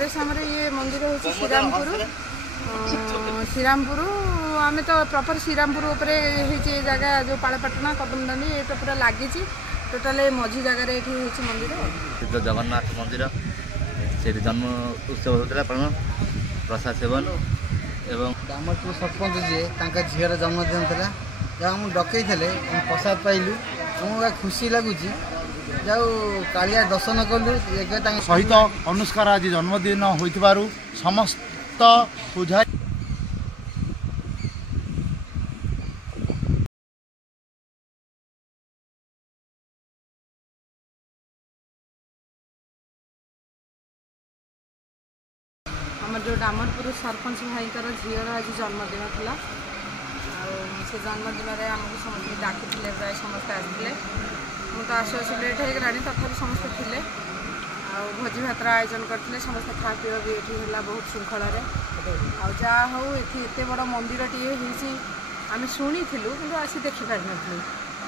Address आमर ये मंदिर हूँ श्रीरामपुर श्रीरामपुर आम तो प्रॉपर श्रीरामपुर उपरे जगह जो पाड़पाटना कदमदानी ये तो पूरा लगी टोटाल मझी जगार ये मंदिर जगन्नाथ मंदिर से जन्म उत्सव होता प्रसाद सेवन एवं दामरपुर सरपंच जी झीर जन्मदिन था जहाँ मुझे डकई प्रसाद पाइलु आमको खुशी लगुच जाऊ कालिया दर्शन कलु सहित अनुष्कार आज जन्मदिन हो समस्त पूजा आमर जो दामरपुर सरपंच भाई झीर आज जन्मदिन था से जन्मदिन में आमको समस्त डाकी प्राय समस्त आसते मुझे आसु आसु लेट होगा तथापि समस्त थे भोजी भातर आयोजन करते समस्त खा पीवा भी ये बहुत श्रृंखल जहाँ हूँ एत बड़ मंदिर टे आम शुणी कि आसी देखिपार नी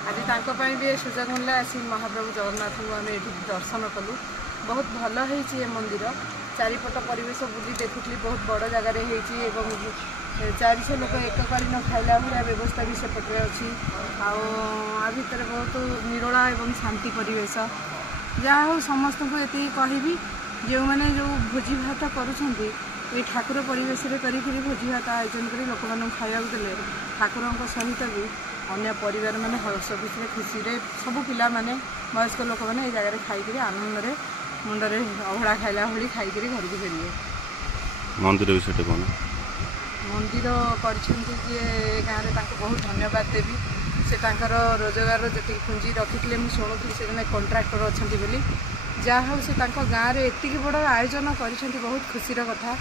आज तांपाई भी सुजोग मिलला आसी महाप्रभु जगन्नाथ को आम ये दर्शन कलु बहुत भल हो मंदिर चारिपट परिवेश बुली देखुली बहुत बड़ जगार हो 400 लोक एककालीन खाइला भाया व्यवस्था भी सेपटे अच्छी आ भितर बहुत निरोला एवं शांति परिवेश जहाँ हो समस्त को ये कहबी जो मैंने जो भोजी भात करुँच ये ठाकुर परिवेश करी भोजी भात आयोजन कर लोक मैं खाया देले ठाकुरों सहित भी अन्य परिवार मैंने हर्ष खुशी खुशी सब पिला माने वयस्क लोक मैंने जगह खाई आनंद मुंडे अभड़ा खाइला भाई खाई घर को फेरिए मंदिर विषय कौन मंदिर कर गाँव में बहुत धन्यवाद देवी से रोजगार जी पुंजी रखी मुझे शुणुली से जन कंट्राक्टर अच्छा बोली जहाँ हूँ से गाँव में एति बड़ आयोजन कर बहुत खुशी कथा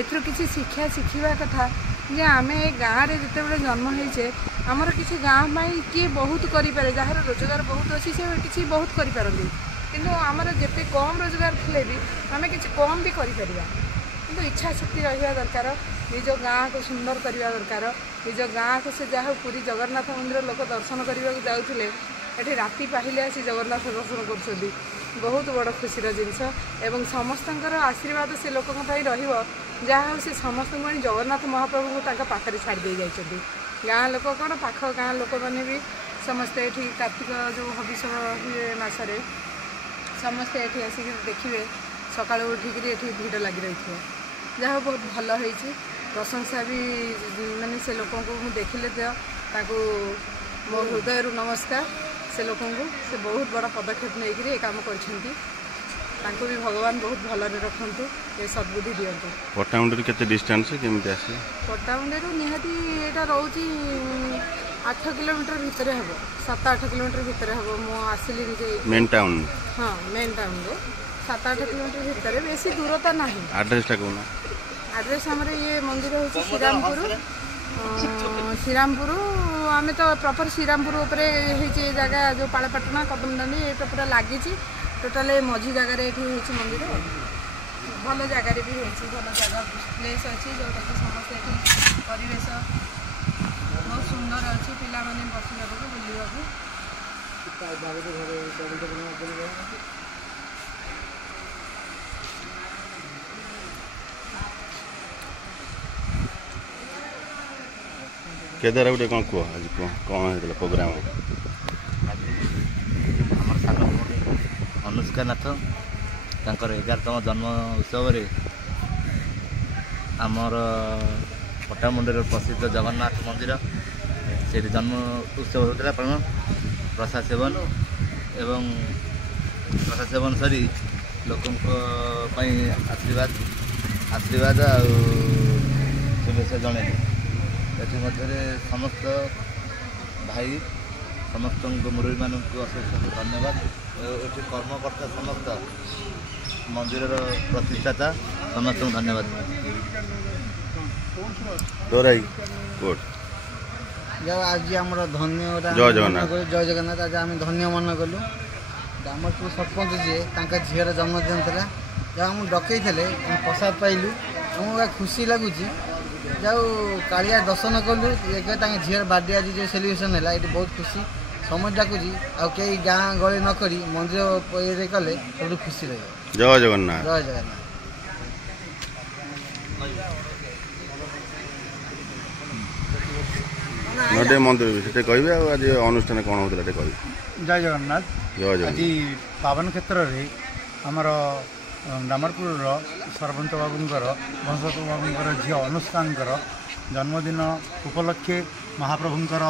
एथर किसी शिक्षा शिखा कथा जे आम गाँव में जिते जन्म होचे आमर किसी गाँव में किए बहुत करें जार रोजगार बहुत अच्छी से किसी बहुत करें किंतु आमर जिते कम रोजगार थे भी आम किसी कम भी कर किंतु इच्छा शक्ति रहा दरकार निज गाँ को सुंदर करवा दरकार निज गाँ को से जहाँ पूरी जगन्नाथ मंदिर लोक दर्शन करने जाते ये राति पाहिले आसी जगन्नाथ दर्शन कर बहुत बड़ खुशी जिनस एवं समस्त आशीर्वाद से लोक रहा से समस्त जगन्नाथ महाप्रभु को पाखे छाड़ी जाइए गाँ लोक कौन पाख गाँ लोक मैंने भी समस्ते ये कार्तिक जो हविष हुए मसरे समस्ते ये आसिक देखिए सकाल उठिक भीड़ लगी रही जहाँ बहुत भल हो प्रशंसा भी माने से लोक देखिले तो मो हृदय नमस्कार से लोक से बहुत बड़ा पदक्षेप नहीं काम कर भी भगवान बहुत भलरे रखु ये सद्बुद्धि दिंतु पट्टामुंडी केते डिस्टेंस केमती आसे पट्टामुंडी निहाती एटा रोची 8 किलोमीटर भितर हम 7-8 किलोमीटर भितर हम मु आसिली मेन टाउन हाँ मेन टाउन रो 7-8 किलोमीटर भितर बेसी दूरता ना एड्रेस कौन एड्रेस आमर ये मंदिर हूँ श्रीरामपुर श्रीरामपुर आम तो प्रॉपर श्रीरामपुर उपरे जगह जो पाड़पाटना कदमदानी ये तो पूरा लगी टोटाल मझी जगार ये मंदिर भल जगार भी भल जगह प्लेस अच्छी जोटा कि समस्त परिवेश बहुत सुंदर अच्छी पिला माने बसवा बुलवा केदार गोटे कौन कह आज कौन होता प्रोग्राम आम सान अनुष्का नाथ तर 11तम जन्म उत्सव आमर पट्टामुंडर प्रसिद्ध जगन्नाथ मंदिर से जन्म उत्सव होता प्रसाद सेवन एवं प्रसाद सेवन सरी लोकों आशीर्वाद आशीर्वाद शुभेच्छा जन ये समस्त भाई समस्त मुरबी मानक अशेष धन्यवाद ये कर्मकर्ता समस्त मंदिर प्रतिष्ठाता समस्त धन्यवाद दोराई कोट जब आज आम धन्य जय जगन्नाथ जय जगन्नाथ आज आम धन्य मन कलु दामरपुर सरपंच जी झीर जन्मदिन था जहाँ मुझे डकई प्रसाद पाइलु आमको खुशी लगुच जाऊ कालिया दर्शन कलु झीर बर्थडे आज जो सेलिब्रेशन है ये बहुत खुशी समझ डाकुच आई गाँ गली नक मंदिर ये कले सब खुशी रही जय जगन्नाथ जय जगन्नाथ। टे मंदिर विषय कहबे आज अनुष्ठान कौन होता है कहबे। जय जगन्नाथ। जय आज जगन्नाथ। पावन क्षेत्र रे आमर डामरपुर सरपंच बाबूंकर वंशत बाबूंकर झी अनुष्कांकर जन्मदिन उपलक्षे महाप्रभुंकर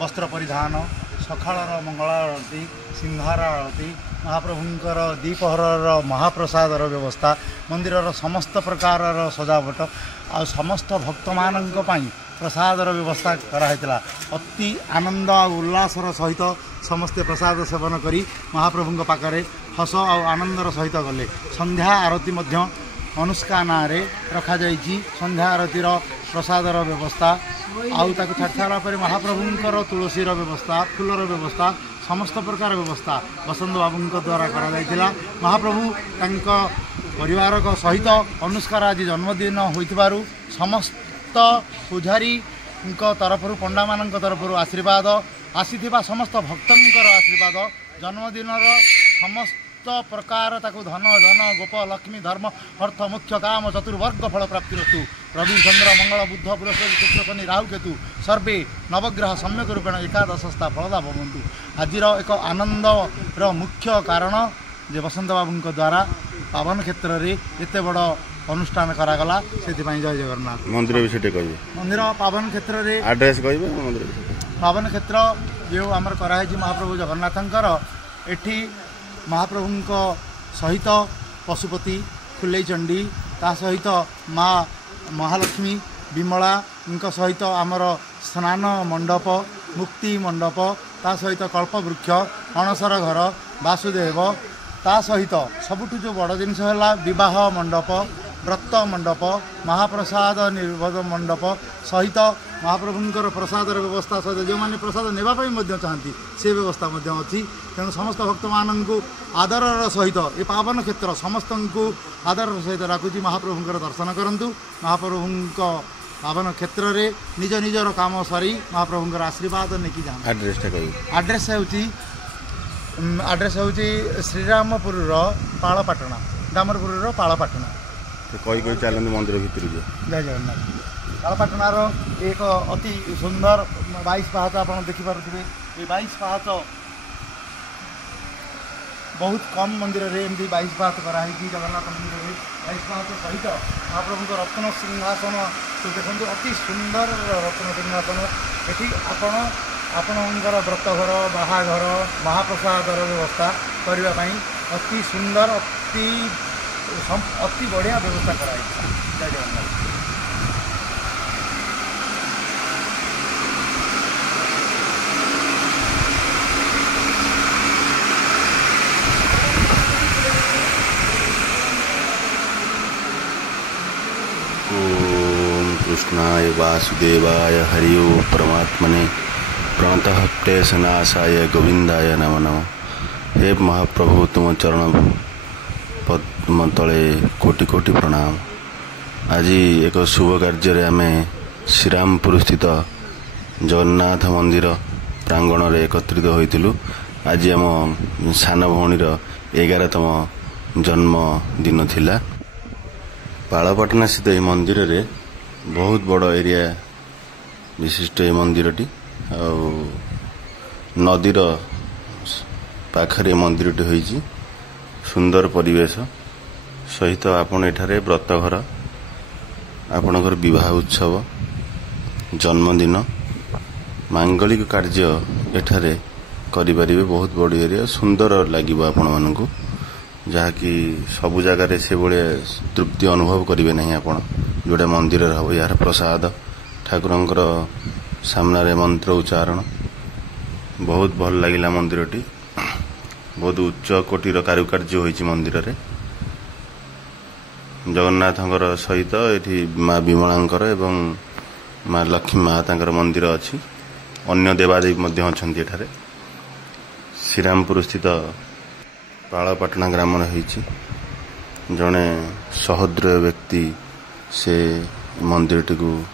वस्त्र परिधान सकाळर मंगला आरती सिंहार आरती महाप्रभुंकर द्विपहर महाप्रसादर व्यवस्था मंदिर समस्त प्रकार सजावट आ समस्त भक्त मानक पई प्रसादर व्यवस्था कराइला। अति आनंद उल्लासर सहित समस्ते प्रसाद सेवन करी महाप्रभुंक पाखरे हस आ आनंदर सहित गले। संध्या आरती मध्य अनुष्का नारे रखा जाइछि। संध्या आरतीर प्रसादर व्यवस्था आउ ताकु छाड़ सारा पर महाप्रभुंकर तुलसीर व्यवस्था फूलर व्यवस्था समस्त प्रकार व्यवस्था बसंत बाबूंक द्वारा करा जाइथिला। महाप्रभु तांक परिवार सहित अनुष्कार आज जन्मदिन होइथिबारु समस्त पूजारी तरफ पंडा मान तरफ आशीर्वाद आसीथिबा समस्त भक्तंकर आशीर्वाद जन्मदिन समस्त प्रकार ताकु धन धन गोप लक्ष्मी धर्म अर्थ मुख्य काम चतुर्वर्ग फल प्राप्ति रस्तु। रवि चंद्र मंगल बुद्ध बृहस्पति शुक्र शनि राहु केतु सर्वे नवग्रह सम्यक रूपेण एकादशस्था फलदा भवन्तु। आज एक आनंदर मुख्य कारण जे बसंत बाबूंक द्वारा पावन क्षेत्र में एत बड़ अनुष्ठान करागला से जय जगन्नाथ। मंदिर विषय कहबे। मंदिर पावन क्षेत्र में एड्रेस कहबे। मंदिर पावन क्षेत्र जो आमर कराई महाप्रभु जगन्नाथंकर एठी महाप्रभुंक सहित पशुपति फुलई चंडी ता सहित माँ महालक्ष्मी विमला उनका सहित आमर स्नान मंडप मुक्ति मंडप ता सहित कल्पवृक्ष अणसर घर वासुदेव ता सहित सबुठु जो बड़ जिनस है विवाह मंडप व्रत मंडप महाप्रसाद निर्बोध मंडप सहित महाप्रभुंकर प्रसादर व्यवस्था सहित जो मैंने प्रसाद नापी चाहती से व्यवस्था अच्छी। तेणु समस्त भक्त मानक आदर सहित ये पावन क्षेत्र समस्त को आदर सहित डाकुची महाप्रभुंकर दर्शन करूँ। महाप्रभुंक पावन क्षेत्र में निज निजर काम सरी महाप्रभुंकर आशीर्वाद नहीं जाए। आड्रेस हूँ श्रीरामपुर पालपाटना डामरपुर पालपाटना कही कही चलते मंदिर भितर जय जगन्नाथ। पालपाटनार एक अति सुंदर 22 पाहाच आप देखिपे। ये 22 पाहाच बहुत कम मंदिर में एमती 22 पाहाच कराई जगन्नाथ मंदिर में 22 पाहाच सहित महाप्रभु रत्न सिंहासन देखते अति सुंदर रत्न सिंहासन। ये आपणकर व्रतघर बाहाघर महाप्रसादर व्यवस्था करने अति सुंदर अति बढ़िया व्यवस्था कराई। जय जगन्नाथ। ओम कृष्णाय वासुदेवाय हरि ओम परमात्मने प्रणतः क्लेशनाशाय गोविंदाय नमो नमः। हे महाप्रभु तुम चरण पद्म तले कोटि कोटि प्रणाम। आज एक शुभ कार्य आम श्रीरामपुर स्थित जगन्नाथ मंदिर प्रांगण में एकत्रित होइतिलु। आज आम सान भौणीर 11तम जन्मदिन थिला। पालपाटना स्थित ये मंदिर रे बहुत बड़ एरिया विशिष्ट ये मंदिरटी नदीर पाखरे मंदिरटी होइछि। सुंदर परिवेश सहित आपण एठारे व्रतघर आपणकर विवाह उत्सव जन्मदिन मांगलिक कार्य एठारे करिपारिबे। बहुत बड़ एरिया सुंदर लागिबो आपण मानकु जहाँकि सबु जगार से भाई तृप्ति अनुभव करेंगे ना आपण जोटा मंदिर हम यार प्रसाद ठाकुरंकर सामने मंत्र उच्चारण बहुत भल लगिला। मंदिरटी बहुत उच्च कोटीर कारुकार्य होइछि मंदिर रे। जगन्नाथंकर सहित एठी माँ विमलांकर एवं माँ लक्ष्मी माँ तांकर मंदिर अछि। अन्य देवादेवी मध्य अछंती एठारे। श्रीरामपुर स्थित पालपाटना ग्राम होइछि। जड़े सहृदय व्यक्ति से मंदिरटी को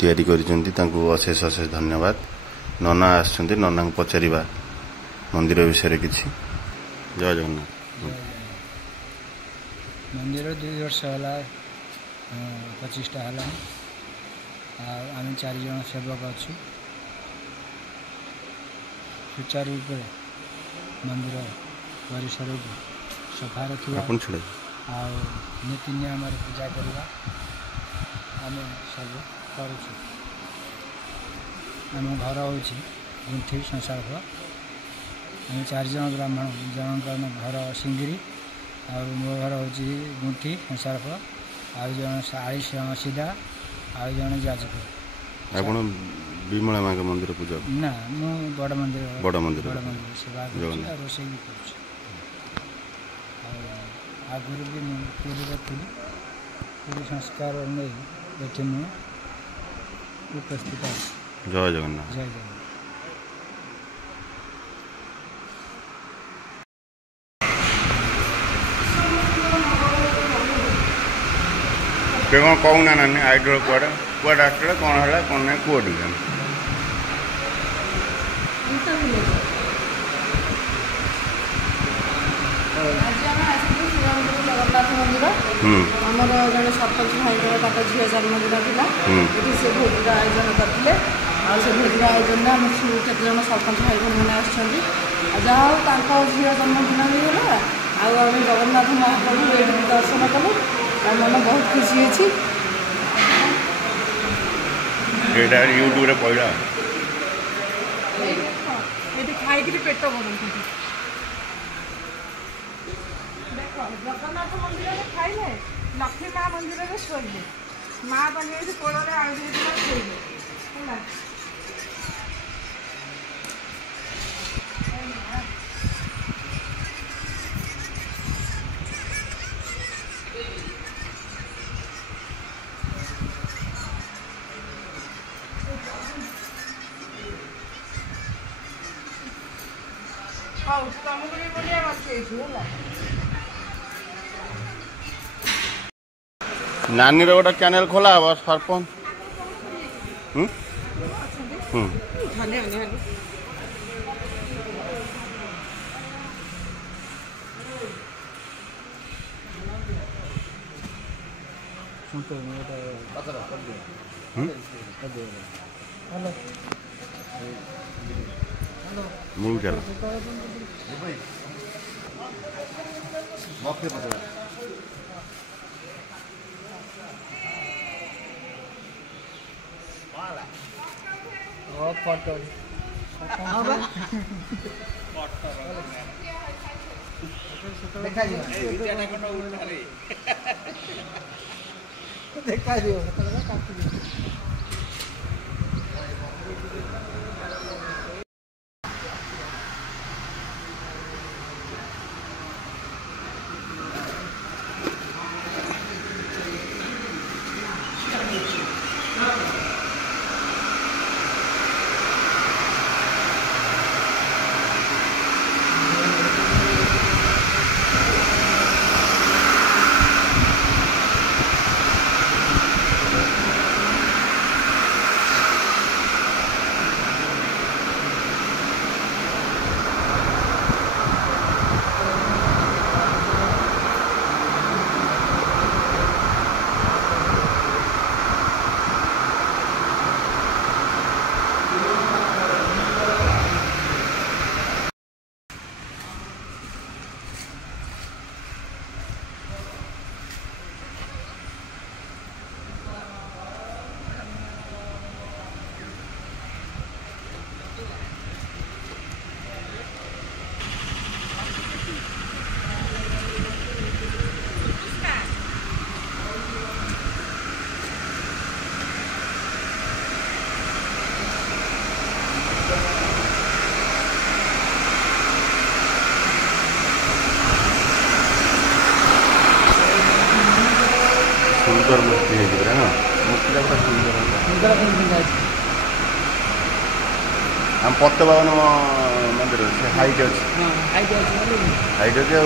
तैयारी करिसेंती तांको अशेष अशेष धन्यवाद। नना आसछंती नना को पचारिबा मंदिर विषय किछि। जय जगन्नाथ। मंदिर 2 वर्ष होला 25टा है आम 4 जन सेवक अच्छु सुचारू रूप मंदिर परिसर को सफा रखा नीति नियम पूजा करवा आम सब करुँ। आम घर हूँ गुंठी संसार फल आम 4 जन ब्राह्मण जन घर सिंगिरी आ मो घर हूँ गुंठी संसार फल आउ जन 40 सीधा आउ जन जाजपुर। आप विमला माँ के मंदिर पूजा ना मु बड़ मंदिर सेवा रोषे भी कर आगुरी भी पूरी थी पूरी संस्कार नहीं ये उपस्थित। जय जगन्नाथ। जय जगन्नाथ। कौन कहूना नानी आइडल कुआड़े कुआड़े आसला कौन है कौन नहीं कुआ टे जगन्नाथ मंदिर आमर जड़े सरपंच भाई झील जन्मदिन था ये से भोजर आयोजन करते से भोजर आयोजन में आम केत जन सरपंच भाई भाई मैंने जहाँ झील जन्मदिन भी है आम जगन्नाथ महाप्रभु ये दर्शन कलु मन बहुत खुशी अच्छी यूट्यूब पड़ा ये खाई पेट भरती जगन्नाथ मंदिर में खाइले लक्ष्मी माँ मंदिर में शोले माँ बन कोल आयोजन शोले तुमको भी बोलिए नानी रे गोटे चैनल खोला हम सरपंच मुझे चला देखा दियो सुंदर मूर्ति है ना मूर्ति पूरा सुंदर हम पत्तबावन मंदिर से हाइट अच्छे हाइट अच्छे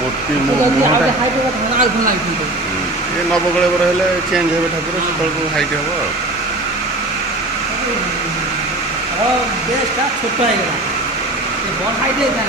मूर्ति ये नवकलेवर हेले चेंज हे ठाकुर से हाइट हम बेस्ट छोट है बड़ हाइट है